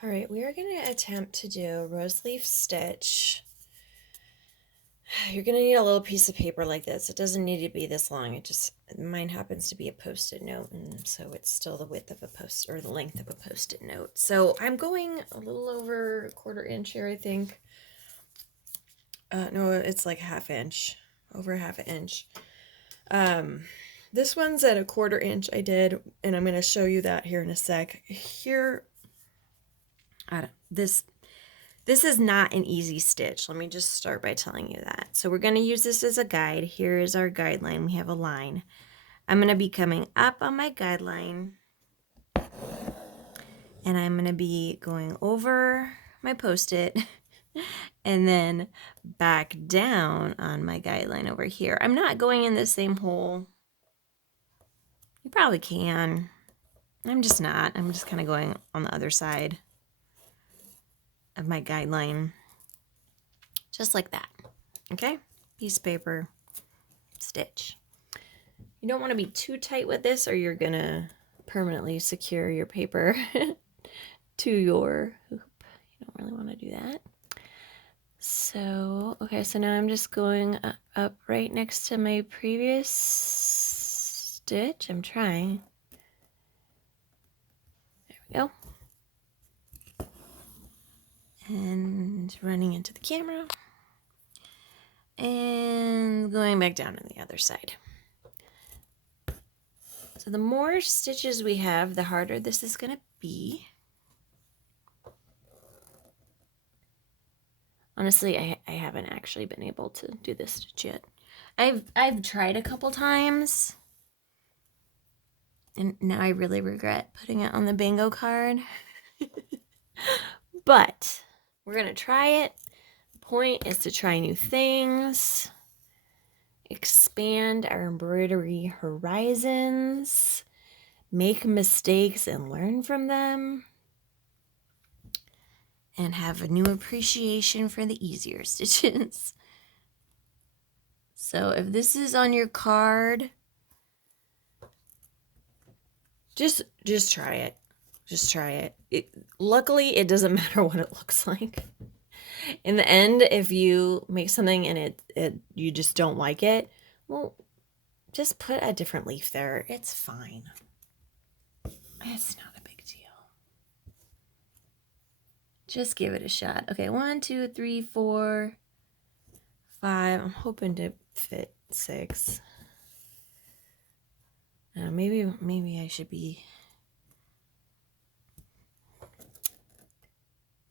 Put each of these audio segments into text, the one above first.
All right, we are going to attempt to do rose leaf stitch. You're going to need a little piece of paper like this. It doesn't need to be this long. Mine happens to be a post-it note, and so it's still the width of a or the length of a post-it note. So I'm going a little over a 1/4 inch here, I think. No, it's like 1/2 inch, over 1/2 inch. This one's at a 1/4 inch I did, and I'm going to show you that here in a sec. Here, this is not an easy stitch. Let me just start by telling you that. So we're going to use this as a guide. Here is our guideline. We have a line. I'm going to be coming up on my guideline, and I'm going to be going over my post-it and then back down on my guideline over here. I'm not going in the same hole. You probably can. I'm just not. I'm just kind of going on the other side of my guideline. Just like that. Okay? Piece of paper, stitch. You don't want to be too tight with this or you're going to permanently secure your paper to your hoop. You don't really want to do that. So, okay, so now I'm just going up right next to my previous stitch. I'm trying. There we go. And running into the camera. And going back down on the other side. So the more stitches we have, the harder this is going to be. Honestly, I haven't actually been able to do this stitch yet. I've tried a couple times. And now I really regret putting it on the bingo card. But we're going to try it. The point is to try new things, expand our embroidery horizons, make mistakes and learn from them, and have a new appreciation for the easier stitches. So if this is on your card, just try it. Just try it. Luckily, it doesn't matter what it looks like. In the end, if you make something and you just don't like it, well, just put a different leaf there. It's fine. It's not a big deal. Just give it a shot. Okay, 1, 2, 3, 4, 5. I'm hoping to fit 6. Maybe I should be. I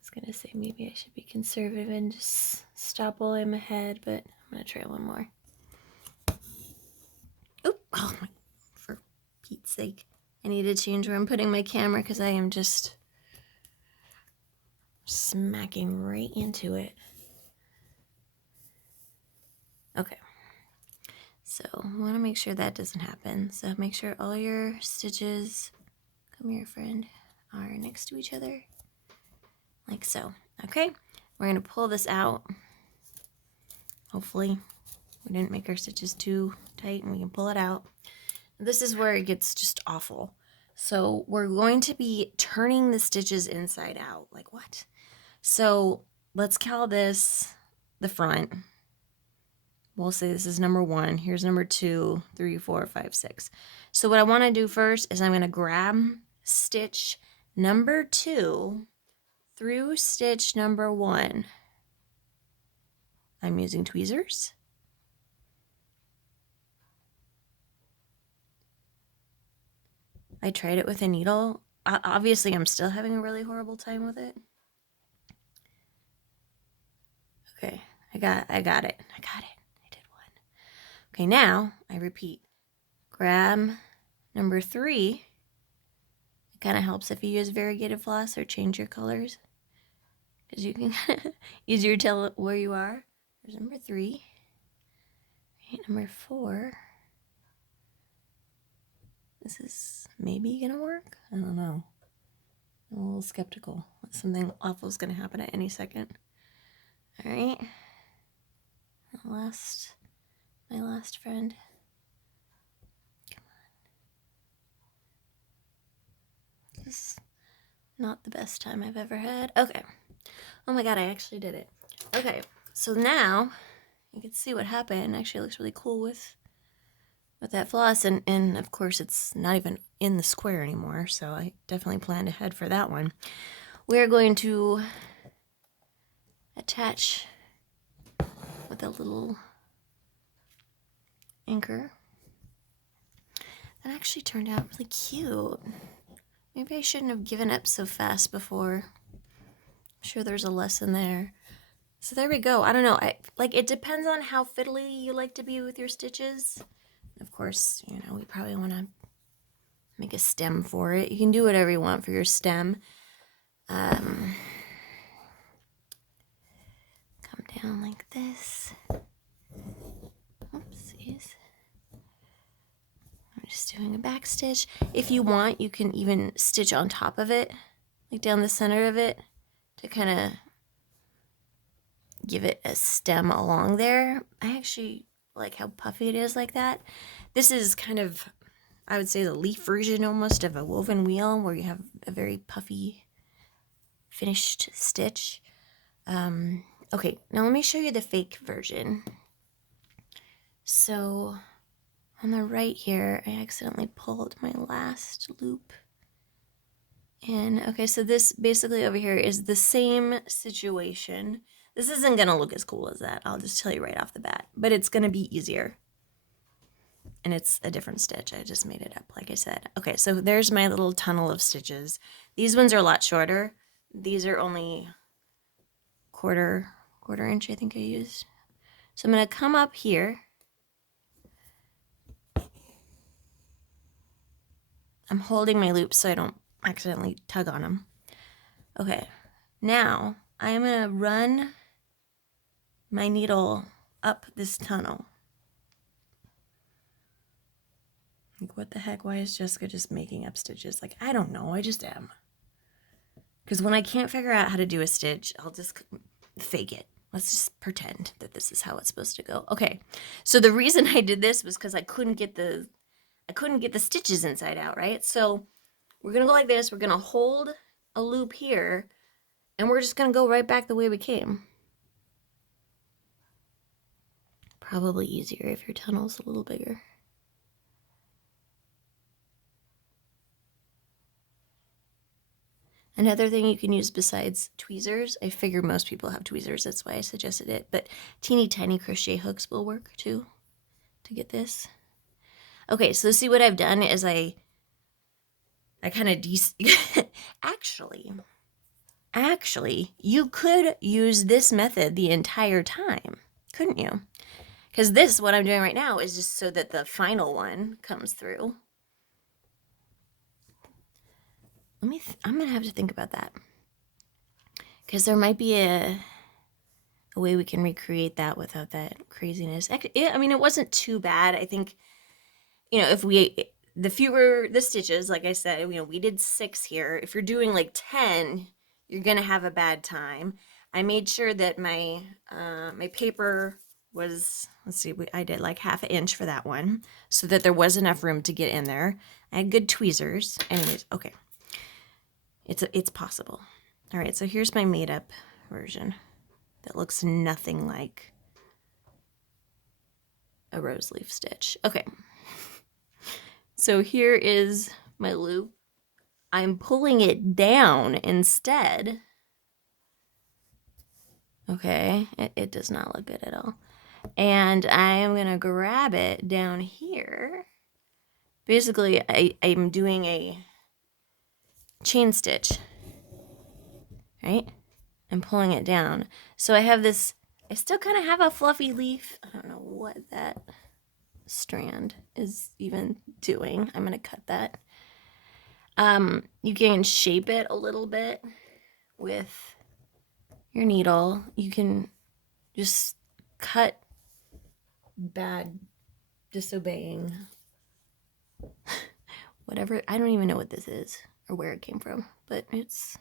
was gonna say maybe I should be conservative and just stop while I'm ahead, but I'm gonna try one more. Oop! Oh my! For Pete's sake, I need to change where I'm putting my camera because I am just smacking right into it. Okay. So I want to make sure that doesn't happen. So make sure all your stitches, come here friend, are next to each other. Like so. Okay, we're going to pull this out. Hopefully we didn't make our stitches too tight and we can pull it out. This is where it gets just awful. So we're going to be turning the stitches inside out. Like what? So let's call this the front. We'll say this is number 1. Here's number 2, 3, 4, 5, 6. So what I want to do first is I'm going to grab stitch number 2 through stitch number 1. I'm using tweezers. I tried it with a needle. Obviously, I'm still having a really horrible time with it. Okay, I got it. I got it. I did one. Okay, now I repeat. Grab number 3. It kind of helps if you use variegated floss or change your colors, because you can easier tell where you are. There's number 3. Right, number 4. This is maybe gonna work. I don't know. I'm a little skeptical. Something awful is gonna happen at any second. All right. My last friend. Come on. Just Not the best time I've ever had. Okay. Oh my god, I actually did it. Okay, so now you can see what happened. Actually, it looks really cool with that floss, and of course it's not even in the square anymore, so I definitely planned ahead for that one. We're going to attach with a little anchor. That actually turned out really cute. Maybe I shouldn't have given up so fast before. I'm sure there's a lesson there. So there we go. I don't know. It depends on how fiddly you like to be with your stitches. Of course, you know, we probably want to make a stem for it. You can do whatever you want for your stem. Come down like this. Oopsies. I'm just doing a back stitch. If you want, you can even stitch on top of it, like down the center of it, to kind of give it a stem along there. I actually like how puffy it is like that. This is kind of, I would say, the leaf version almost of a woven wheel, where you have a very puffy finished stitch. Okay, now let me show you the fake version. So on the right here, I accidentally pulled my last loop in. Okay, so this basically over here is the same situation. This isn't gonna look as cool as that, I'll just tell you right off the bat, but it's gonna be easier. And it's a different stitch. I just made it up, like I said. Okay, so there's my little tunnel of stitches. These ones are a lot shorter. These are only quarter inch, I think I used. So I'm gonna come up here. I'm holding my loops so I don't accidentally tug on them. Okay, now I'm gonna run my needle up this tunnel. Like, what the heck? Why is Jessica just making up stitches? Like, I don't know, I just am. Because when I can't figure out how to do a stitch, I'll just fake it. Let's just pretend that this is how it's supposed to go. Okay, so the reason I did this was because I couldn't get the stitches inside out, right? So we're gonna go like this. We're gonna hold a loop here, and we're just gonna go right back the way we came. Probably easier if your tunnel's a little bigger. Another thing you can use besides tweezers, I figure most people have tweezers, that's why I suggested it, but teeny tiny crochet hooks will work too to get this. Okay, so see what I've done is I kind of actually, you could use this method the entire time, couldn't you? Because this, what I'm doing right now, is just so that the final one comes through. I'm gonna have to think about that, because there might be a way we can recreate that without that craziness. I mean, it wasn't too bad. I think, you know, if the fewer the stitches, like I said, you know, we did 6 here. If you're doing like 10, you're gonna have a bad time. I made sure that my my paper was, let's see, I did like 1/2 inch for that one, so that there was enough room to get in there. I had good tweezers. Anyways, okay. It's possible. All right, so here's my made up version that looks nothing like a rose leaf stitch. Okay. So here is my loop. I'm pulling it down instead. Okay, it does not look good at all. And I am gonna grab it down here. Basically, I'm doing a chain stitch, right? I'm pulling it down. So I have this, I still kind of have a fluffy leaf. I don't know what that strand is even doing. I'm gonna cut that. You can shape it a little bit with your needle. You can just cut bad, disobeying, whatever. I don't even know what this is or where it came from, but it's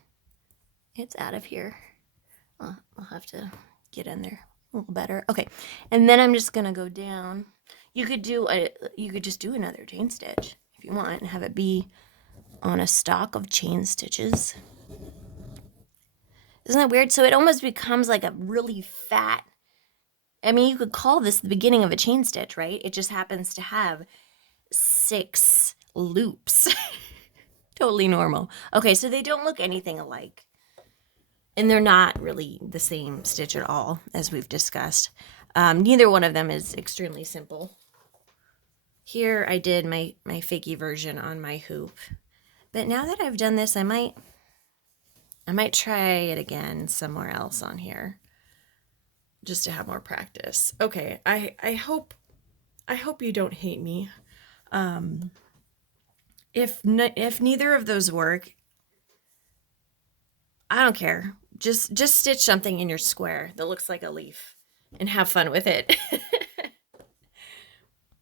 out of here. I'll have to get in there a little better. Okay, and then I'm just gonna go down. You could just do another chain stitch if you want and have it be on a stock of chain stitches. Isn't that weird? So it almost becomes like a really fat, I mean, you could call this the beginning of a chain stitch, right? It just happens to have 6 loops. Totally normal. Okay, so they don't look anything alike. And they're not really the same stitch at all, as we've discussed. Neither one of them is extremely simple. Here I did my fakey version on my hoop. But now that I've done this, I might try it again somewhere else on here, just to have more practice. Okay, I hope you don't hate me. If neither of those work, I don't care. Just stitch something in your square that looks like a leaf and have fun with it.